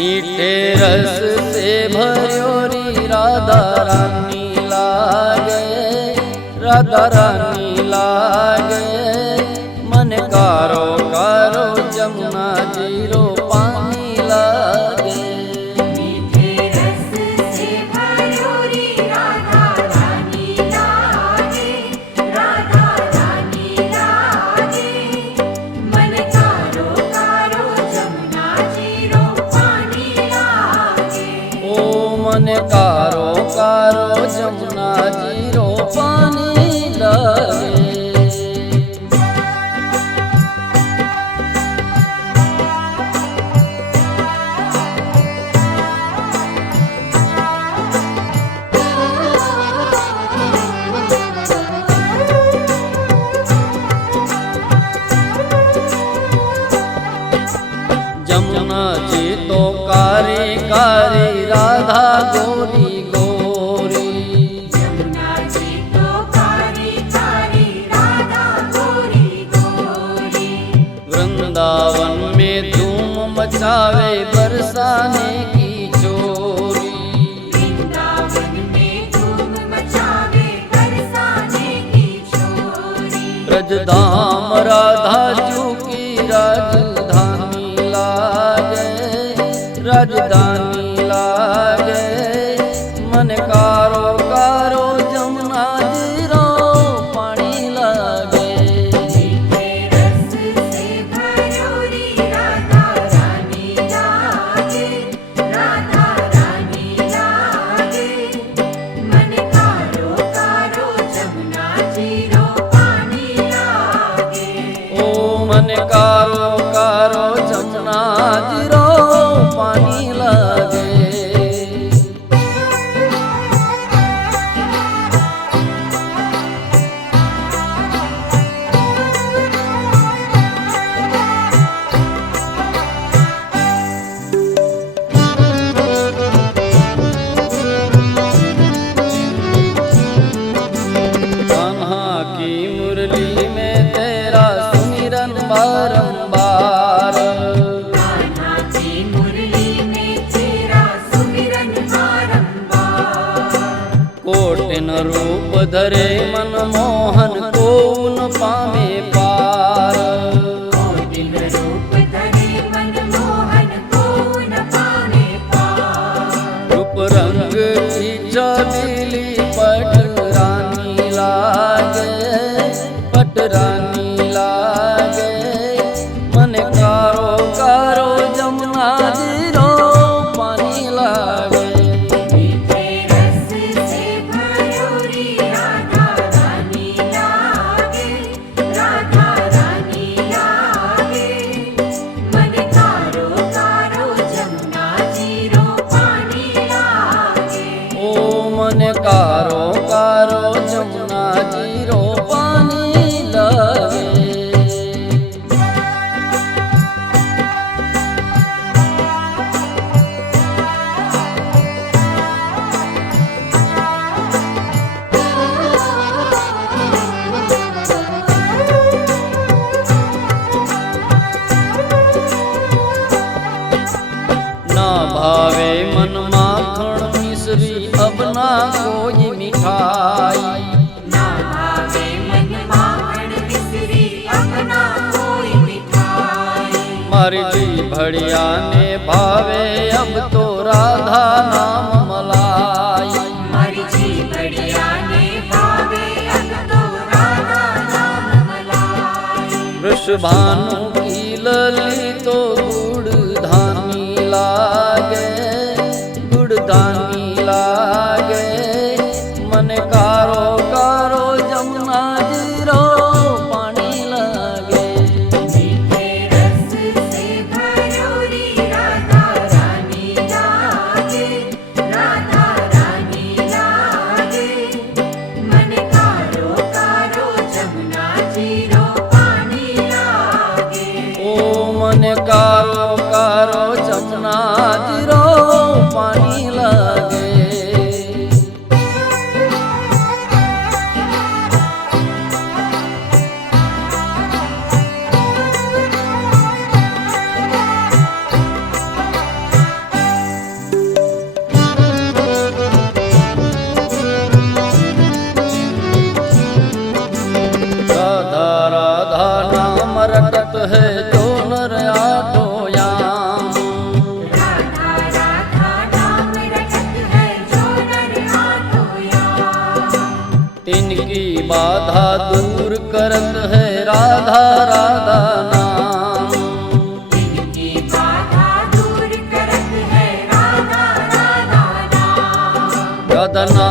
मीठे रस से भर्यो री राधा रानी लागे, राधा रानी लागे। मन कारो कारो जमुना जीरो पानी लागे। मीठे रस से भर्यो री राधा रानी लागे, राधा रानी लागे। मन कारो कारो जमुना जीरो पानी लागे। ओ मन कारो कारो जमुना जीरो पानी लागे। जमुना जी तो कारी कारी राधा गोरी गोरी। जमुना जी तो कारी कारी राधा गोरी गोरी। वृंदावन में धूम मचावे बरसाने की चोरी। वृंदावन में धूम मचावे बरसाने की चोरी। ब्रजधाम राधा जू की राजधानी लागे, राजधानी लागे। मन कारो कारो जमुना जीरो पानी लागे। मीठे रस से भर्यो री राधा रानी लागे, राधा रानी लागे। मन कारो कारो जमुना जीरो पानी लागे। ओ मन कारो कारो जमुना जीरो पानी लागे। कान्हा की मुरली में तेरा सुमिरन बारंबार। कान्हा की मुरली में तेरा सुमिरन बारंबार। कोटिन रूप धरे मनमोहन को न पावे पार। कोटिन रूप धरे मनमोहन को न पावे पार। रूप रंग की चबीली पटरानी लागे, पटरानी लागे। मन कारो कारो जमुना जीरो पानी लागे। मीठे रस से भर्यो री राधा रानी लागे, राधा रानी लागे। मन कारो कारो जमुना जीरो पानी लागे। ओ मन कारो कारो जमुना जीरो पानी लागे। ना भावे मन माखण मिश्री अब ना कोई मिठाई। ना भावे मन माखण मिश्री अपना कोई मिठाई। मारी जी भड़िया ने भावे अब तो राधा नाम मलाई। हमारी जी बढ़िया ने भावे अब तो राधा नाम मलाई। वृषभानु की लली तो गुड़ धानी लागे, गुड़ धानी लागे। मन कारो कारो जमुना जीरो पानी लागे। मीठे रस से भर्यो री राधा रानी लागे, राधा रानी लागे। मन कारो कारो जमुना जीरो पानी लागे। ओ मन कारो कारो जमुना जीरो पानी लागे। है जो नर आठो याम। राधा राधा नाम रटत है जो नर आठो याम। तिनकी बाधा दूर करत है राधा राधा नाम। तिनकी बाधा दूर करत है राधा राधा नाम। राधा नाम